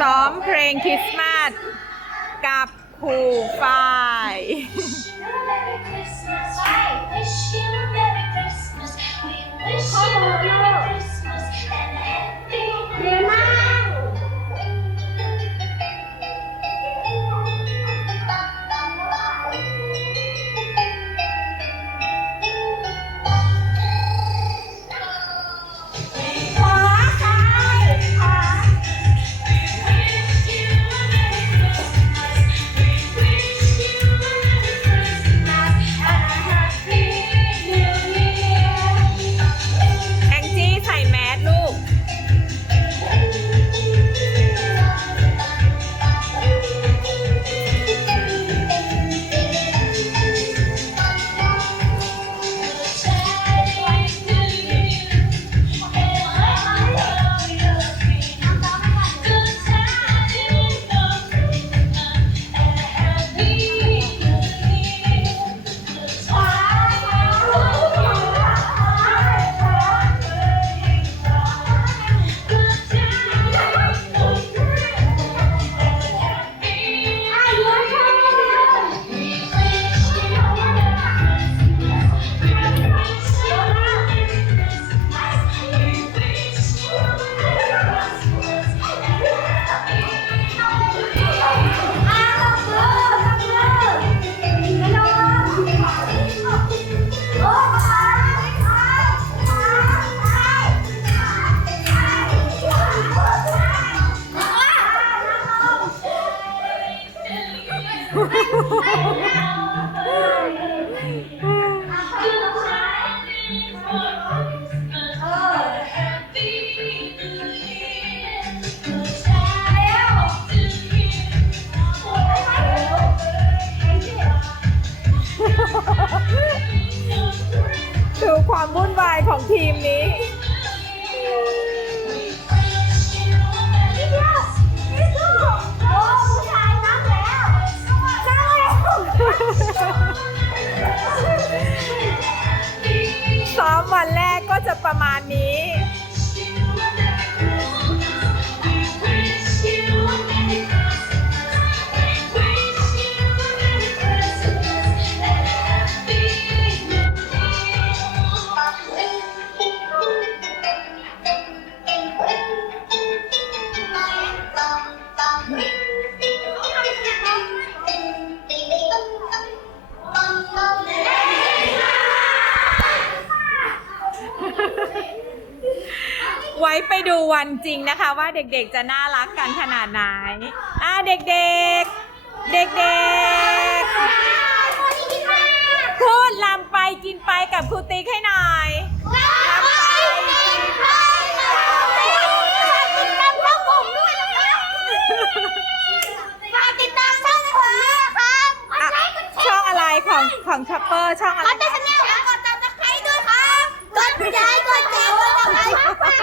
ซ้อมเพลงคริสต์มาสกับครูฝ้า ดูความวุ่นวายของทีมนี้ วันแรกก็จะประมาณนี้ ว้ไปดูวันจริงนะคะ ว่าเด็กๆจะน่ารักกันขนาดไหน อ่าเด็กๆ เด็กๆ พูดลำไปกินไปกับครูติ๊กให้หน่อยลำไปกินไปกับครูติ๊กลำเข้าผมด้วยนะคะฝากติดตามช่องผมนะครับกดไลค์กดแชช่องร์อะไรของของชอปเปอร์ช่องอะไร กดติดตามกดติดตามด้วยครับกดไลค์กดแชร์กดติดตาม